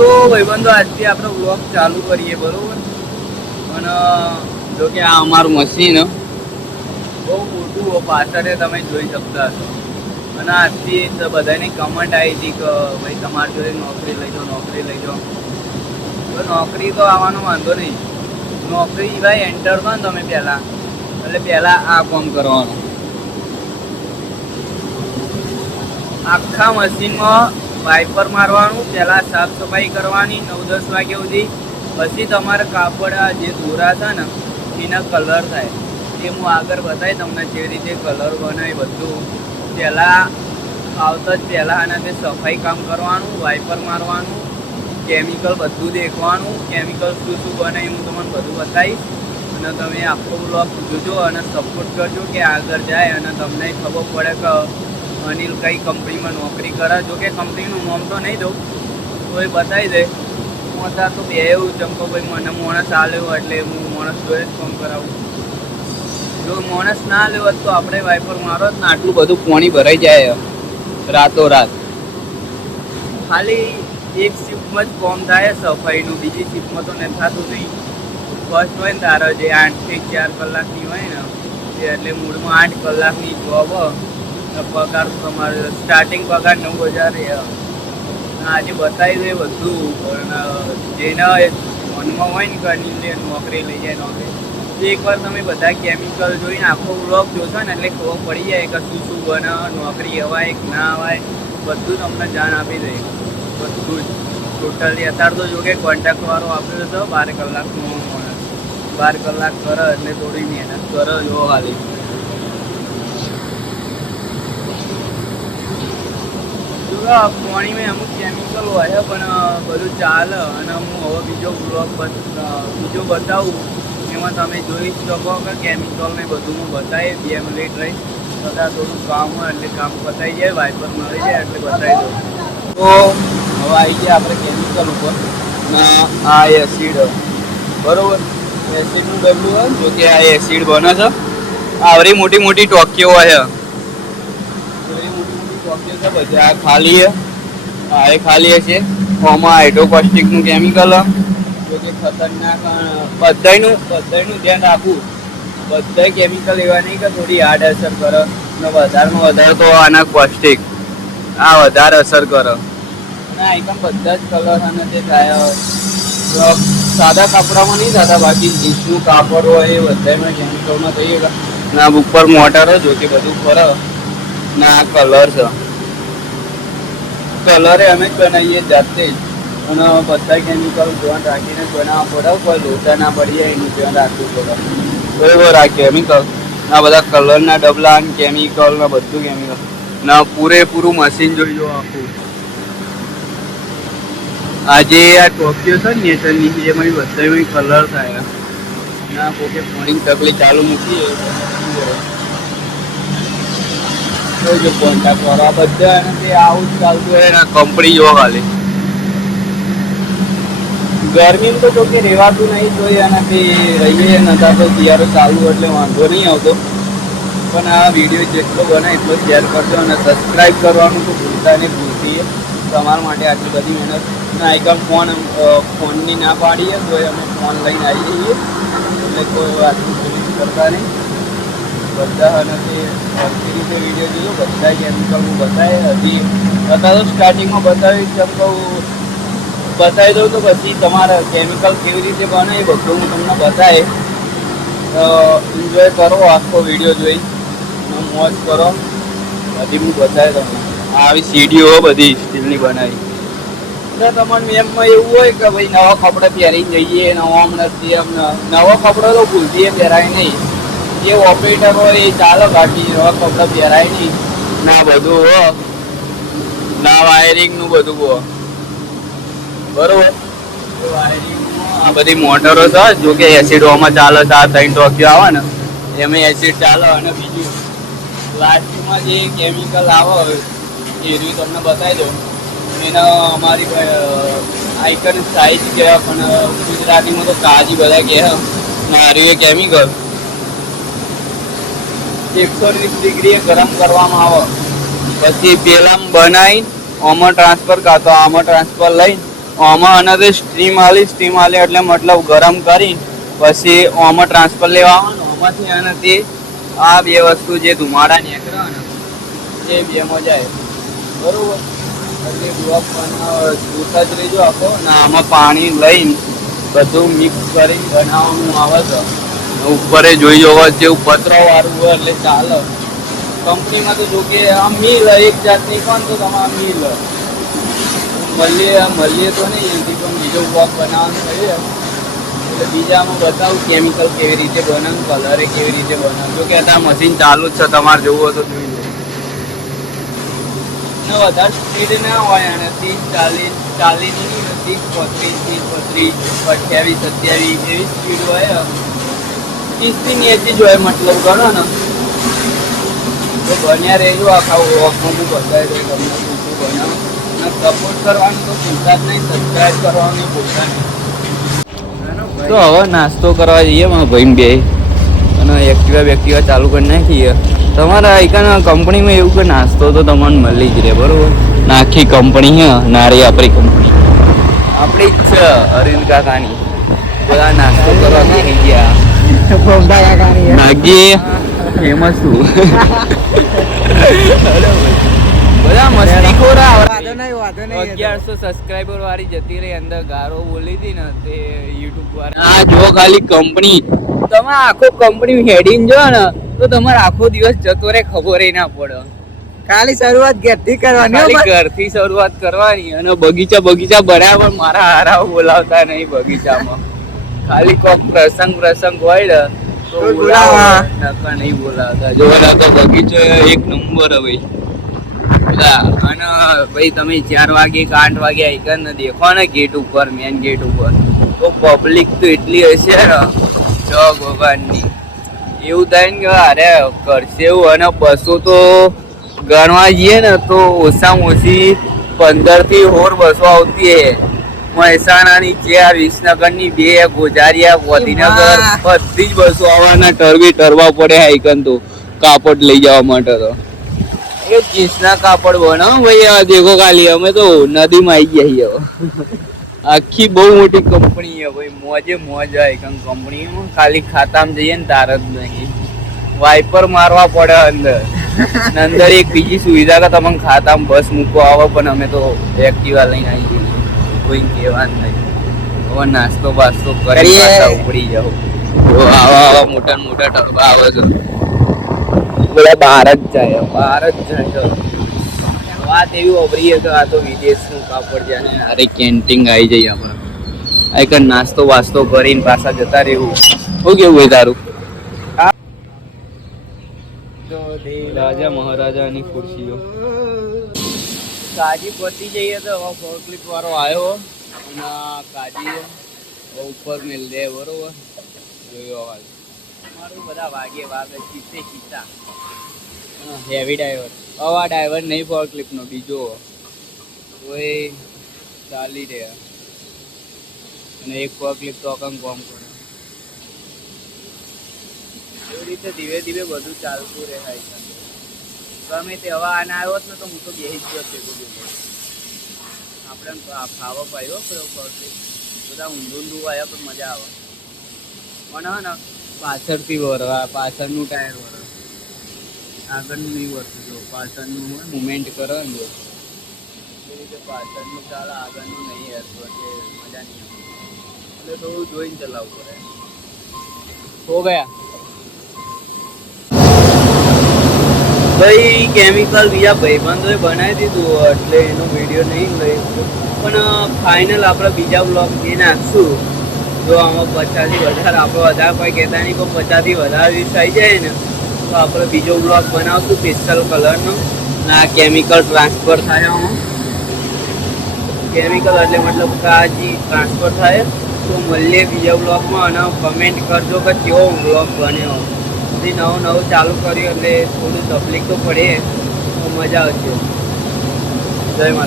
તો ભાઈબંધો આજથી આપણે વ્લોગ ચાલુ કરીએ બરોબર. અને જો કે આ અમારું મશીન બહુ મોટું પાછળ તમે જોઈ શકતા હશો. અને આજથી બધાની કમેન્ટ આવી હતી કે ભાઈ તમારી જોડે નોકરી લઈ જાઓ, નોકરી લઈ જાઓ. તો નોકરી તો આવવાનો વાંધો નહીં. નોકરી ભાઈ એન્ટર કરો ને તમે પહેલાં, એટલે પહેલાં આ કામ કરવાનું. આખા મશીનમાં વાઇપર મારવાનું, પહેલાં સાફ સફાઈ કરવાની 9-10 વાગ્યા સુધી. પછી તમારે કાપડ જે દોરા છે ને એના કલર થાય. એ હું આગળ બતાવી તમને જે રીતે કલર બનાવી બધું. પહેલાં આવતા જ પહેલાં આનાથી સફાઈ કામ કરવાનું, વાઇપર મારવાનું, કેમિકલ બધું દેખવાનું. કેમિકલ શું શું બને હું તમને બધું બતાવીશ. અને તમે આખો બ્લોગ જોજો અને સપોર્ટ કરજો કે આગળ જાય અને તમને ખબર પડે કે અનિલ કઈ કંપનીમાં નોકરી કરે. જો કે કંપનીનું નામ તો નહીં દઉં, તો એ બતાવી દે. હું અત્યારે તો બે એવું ચમકો ભાઈ મને માણસ આલ્યો એટલે હું માણસ જોડે જ કામ કરાવું. જો માણસ ના લેવો તો આપણે વાઇપર મારો જ ને આટલું બધું પાણી ભરાઈ જાય રાતોરાત. ખાલી એક શિફ્ટમાં જ કામ થાય સફાઈનું, બીજી શિફ્ટમાં તો નથી થતું નહીં. ફર્સ્ટ હોય ને તારો જે 8 થી 4 કલાકની હોય ને એટલે મૂળમાં 8 કલાકની જોબ. પગાર તમારે સ્ટાર્ટિંગ પગાર 9,000. આજે બતાવી દે બધું. પણ જેના મનમાં હોય ને કે નોકરી લઈ જાય નોકરી, એકવાર તમે બધા કેમિકલ જોઈને આખો વ્લોગ જોશો ને એટલે ખબર પડી જાય કે શું શું બને, નોકરી અવાય કે ના અવાય, બધું તમને જાણ આપી દે. બધું જ ટોટલી. અત્યારે તો જો કે કોન્ટ્રાક્ટવાળો આપ્યો હતો 12 કલાકનો. 12 કલાક કરે એટલે થોડી મહેનત કરે જો ખાલી. પાણીમાં અમુક કેમિકલ હોય પણ બધું ચાલે. અને હું હવે બીજો બતાવું એમાં તમે જોઈ શકો કે કેમિકલ ને બધું હું બતાવી 2 મિનિટ રહી. બધા થોડું કામ હોય એટલે કામ પતાવી જાય, વાઇપર મળી જાય એટલે બતાવી દઉં. તો હવે આવી ગયા આપણે કેમિકલ ઉપર. આ એસિડ બરોબર, એસિડનું ડબલું હોય જો કે આ એસિડ બને છે. આવરી મોટી મોટી ટોકીઓ હોય પછી આ ખાલી છે. આ એ ખાલી છે. આમાં હાઇડ્રોકોસ્ટિકનું કેમિકલ જો કે ખતરનાક. બધાનું ધ્યાન રાખવું. બધા કેમિકલ એવા નહીં કે થોડી હાર્ડ અસર કરે ને વધારેમાં વધારે તો આના કોસ્ટિક આ વધારે અસર કરે. અને આઈટમ બધા જ કલર અને તે થાય સાદા કપડામાં નહીં થતા, બાકી જીન્સનું કાપડ હોય એ બધામાં કેમિકલમાં થઈ ગયા. ના ઉપર મોટર જો કે બધું ફરે. ના આ કલર છે. કલરે અમે જ બનાવીએ જાતે જ. અને બધા કેમિકલ ધ્યાન રાખીને બનાવવા પડે. કોઈ લોચા ના પડી જાય એનું ધ્યાન રાખવું પડે. બરોબર. આ કેમિકલ આ બધા કલરના ડબલા કેમિકલ ને બધું કેમિકલ ના પૂરેપૂરું મશીન જોઈ લો આખું. આજે આ ટોકીઓ છે ને નેચરની એમાં બધા કલર થાય. ના કોકે પોણી તકલી ચાલુ મૂકીએ જો કોન્ટ્રાક્ટ વાળા બધા અને તે આવું જ ચાલતું હોય ને કંપની જો ખાલી. ગરમીમાં તો જો કે રહેવાતું નહીં જોઈએ અને તે રહીએ નતા તો શિયાળો ચાલુ એટલે વાંધો નહીં આવતો. પણ આ વિડીયો જેટલો બને એટલો શેર કરજો અને સબસ્ક્રાઈબ કરવાનું તો ભૂલતા નહીં ભૂલતી. તમારા માટે આટલી બધી મહેનત. આઈકન ફોનની ના પાડીએ તો અમે ફોન લઈને આવી જઈએ એટલે કોઈ આટલું પોલીસ કરતા નહીં. બધા અને તે સરખી રીતે વિડીયો જોયો. બધા કેમિકલ હું બતાવે હજી બતા દઉં. સ્ટાર્ટિંગમાં બતાવી બતાવી દઉં તો પછી તમારે કેમિકલ કેવી રીતે બને એ બધું હું તમને બતાવે. એન્જોય કરો આખો વિડીયો જોઈ, મોજ કરો. હજી હું બતાવે તમને આવી સીડીઓ બધી સ્ટીલની બનાવી. તો તમારે એમમાં એવું હોય કે ભાઈ નવા કપડાં પહેરીને જઈએ, નવા નથી એમ નવો કપડો તો ભૂલથી એ પહેરાય નહીં. જે ઓપરેટર હોય એ ચાલો, બાકી નવા કપડાં પહેરાય નહીં. ના બધું હો ના વાયરિંગનું બધું હો બરોબર. આ બધી મોટરો છે જો કે એસિડોમાં ચાલે છે. આ 3 ટોકીઓ આવે ને એમાં એસિડ ચાલે. અને બીજું લાસ્ટમાં જે કેમિકલ આવે એ રીત તમને બતાવી દઉં. એના અમારી આઈકન સાઈઝ કહેવાય પણ ગુજરાતીમાં તો કાજી બધા કહે. મારી એ કેમિકલ 120 ડિગ્રીએ ગરમ કરવામાં આવે. પછી પેલા બનાવી આમાં ટ્રાન્સફર કાં તો આમાં ટ્રાન્સફર લઈને આમાં અને સ્ટીમ આલી એટલે મતલબ ગરમ કરી પછી આમાં ટ્રાન્સફર લેવા આવવાનું આમાંથી અને તે આ બે વસ્તુ જે ધુમાડા નીકળે ને એ બેમાં જાય બરોબર. એટલે બ્લોક જોતા જ રહેજો આખો ને આમાં પાણી લઈને બધું મિક્સ કરીને બનાવવાનું આવે છે. ઉપર જોઈ જવો જેવું પતરા વાળું હોય એટલે ચાલે. કંપનીમાં તો જો કે આમ મિલ એક જાતની કોણ તો તમારે મિલ મળીએ તો નહીં એથી પણ બીજો બ્લોક બનાવવાનું થયું એટલે બીજામાં બતાવું કેમિકલ કેવી રીતે બને કલરે કેવી રીતે બને. જો કે અત્યારે મશીન ચાલુ જ છે તમારે જોવું હોય તો જોઈ લો. વધારે સ્પીડ ના હોય અને 30-40 ની 30-35 28 27 એવી સ્પીડ હોય 30 ની એથી જ હોય મતલબ ગણો ને તો બન્યા રહેજો આખા વોકમાં હું બતાવી દઉં તમને શું શું બનાવું અને સપોર્ટ કરવાનું તો ભૂલતા જ નહીં, સબસ્ક્રાઈબ કરવાનું ભૂલતા નહીં. તો હવે નાસ્તો કરવા જઈએ મારા ભાઈ બે અને એક્ટિવા ચાલુ કરી નાખીએ. તમારા આઈકાના કંપનીમાં એવું કે નાસ્તો તો તમને મળી જ રહે બરોબર. આખી કંપની હે નારી આપણી કંપની આપણી જ છે અરવિંદ કાકાની. બધા નાસ્તો કરવા બેસી ગયા નાગી ફેમસ છું બધા મસ્તી ખોરા. 1100 સબસ્ક્રાઇબર વાળી જતી રહી અંદર ગારો બોલી હતી ને તે યુટ્યુબ વાળા. આ જો ખાલી કંપની તમે આખો કંપની હેડીને જો ને તો તમારે આખો દિવસ જતો રહે ખબર ના પડે. ખાલી શરૂઆત ઘરથી કરવાની અને બગીચા બરાબર મારા હારાઓ બોલાવતા નહીં બગીચામાં. ખાલી કોક પ્રસંગ હોય ને તો બોલાવા નકર નહીં બોલાવતા. જો તો બગીચો એક નંબર હવે. અને ભાઈ તમે 4 વાગે કે 8 વાગે આઈકન ને દેખો ને ગેટ ઉપર મેન ગેટ ઉપર તો પબ્લિક તો એટલી હશે ને જય ભગવાનની. એવું થાય ને કે અરે કરશે એવું. અને બસો તો ગણવા જઈએ ને તો ઓછામાં ઓછી 15 થી 16 બસો આવતી હે. મહેસાણાની 4, વિસનગરની 2, ગોજારિયા, ગાંધીનગર બધી જ બસો આવવાના. ટરવા પડે આઈકન તો કાપડ લઈ જવા માટે. તો એ જીન્સના કાપડ બનાવો ભાઈ. દેખો ખાલી અમે તો નદીમાં આવી ગયા આખી બહુ મોટી કંપની છે ભાઈ. મોજ આઈકન કંપનીમાં ખાલી ખાતામાં જઈએ ને તાર જ નહીં વાઇપર મારવા પડે અંદર એક બીજી સુવિધા કે તમને ખાતામાં બસ મૂકવા આવે પણ અમે તો એક્ટિવા લઈને આવી જઈએ કોઈ કહેવાનું નહીં. હવે નાસ્તો બાસ્તો કરી ઉપડી જાવ. આવા મોટા ટબા આવે છે બધા બહાર જ જાય. વાત એવી ઓબરી કે આ તો વિદેશનું કાપડ છે ને અરે કેન્ટીન આવી જઈએ આપણે આ એક નાસ્તો વાસ્તો કરીને પાછા જતા રહેવું. શું કેવું હોય તારું? રાજા મહારાજાની ખુરશીઓ કાજી પતી જઈએ તો હવે ફોરક્લિપ વાળો આવ્યો અને કાજી ઉપર મેલ દે બરોબર. જોયો હાલ મારું બધા વાગે ખીચા હેવી ડ્રાઈવર. હવે આ ડ્રાઈવર નહીં ફોરક્લિપનો બીજો કોઈ ચાલી રહ્યા અને એક ફોરક્લિપ તો કામ કરે. એવી રીતે ધીરે ધીરે બધું ચાલતું રહે. ગમે તે હવા આને આવ્યો ને તો હું તો બેસી જ ગયો છે. આપણે ખાવા પાયો બધા ઊંધું આવ્યા પણ મજા આવે. મને હે ને પાછળથી વરવા પાછળનું ટાયર વરવા આગળનું નહીં વરતું. જો પાછળનું હોય મુમેન્ટ કરે ને જો એ રીતે પાછળનું ચાલે આગળનું નહીં હેરતું એટલે મજા નહીં આવે. એટલે થોડું જોઈને ચલાવવું પડે. હો ગયા ભાઈ કેમિકલ બીજા ભાઈબંધોએ બનાવી દીધું એટલે એનો વિડીયો નહીં લઈ પણ ફાઇનલ આપણે બીજા બ્લોગ એ નાખશું. જો આમાં 50 થી વધારે આપણે વધારે કોઈ કહેતા નહીં પણ 50 થી વધારે રીસ આવી જાય ને તો આપણે બીજો બ્લોગ બનાવશું પેસ્ટલ કલરનો. ના કેમિકલ ટ્રાન્સફર થાય આમાં. કેમિકલ એટલે મતલબ કાજી ટ્રાન્સફર થાય તો મળીએ બીજા બ્લોગમાં. અને કમેન્ટ કરજો કે કેવો બ્લોગ બન્યો. નવું ચાલુ કર્યું એટલે થોડું તકલીફ તો પડે તો મજા આવશે. જય માતા.